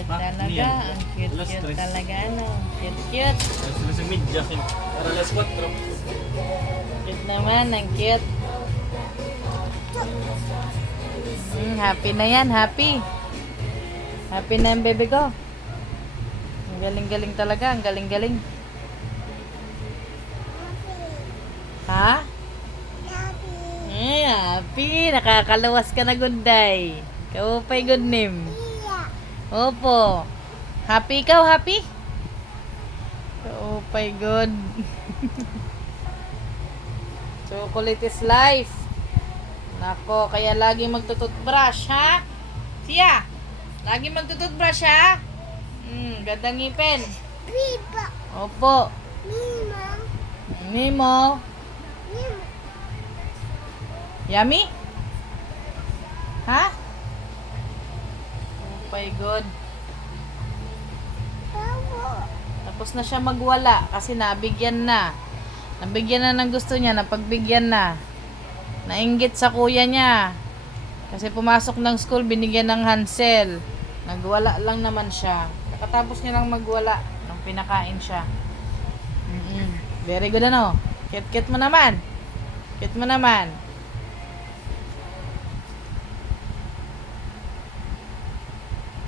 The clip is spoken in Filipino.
Cute Ma, talaga. niyan. Ang cute, Alas cute tres. talaga, ano. Cute, cute. Alas sa media. Para alas 4. Cute naman, ang cute. Happy na yan, happy. Happy na yung baby ko. Ang galing-galing talaga, ang galing-galing. Ha? Happy. Nakakaluwas ka na, good day. Kaupay, good name. Opo. Happy ikaw, happy? Kaupay, good. Chocolate is life. Nako, kaya lagi magtututbrush, ha? Siya, lagi magtututbrush, ha? Gandang ngipin. Opo. Mimo. Yummy? Ha? Oh my God. Tapos na siya magwala kasi nabigyan na. Nabigyan na ng gusto niya, napagbigyan na. Nainggit sa kuya niya. Kasi pumasok ng school, binigyan ng Hansel. Nagwala lang naman siya. Katapos niya lang magwala nang pinakain siya. Very good ano. Kit-kit mo naman. Kit mo naman.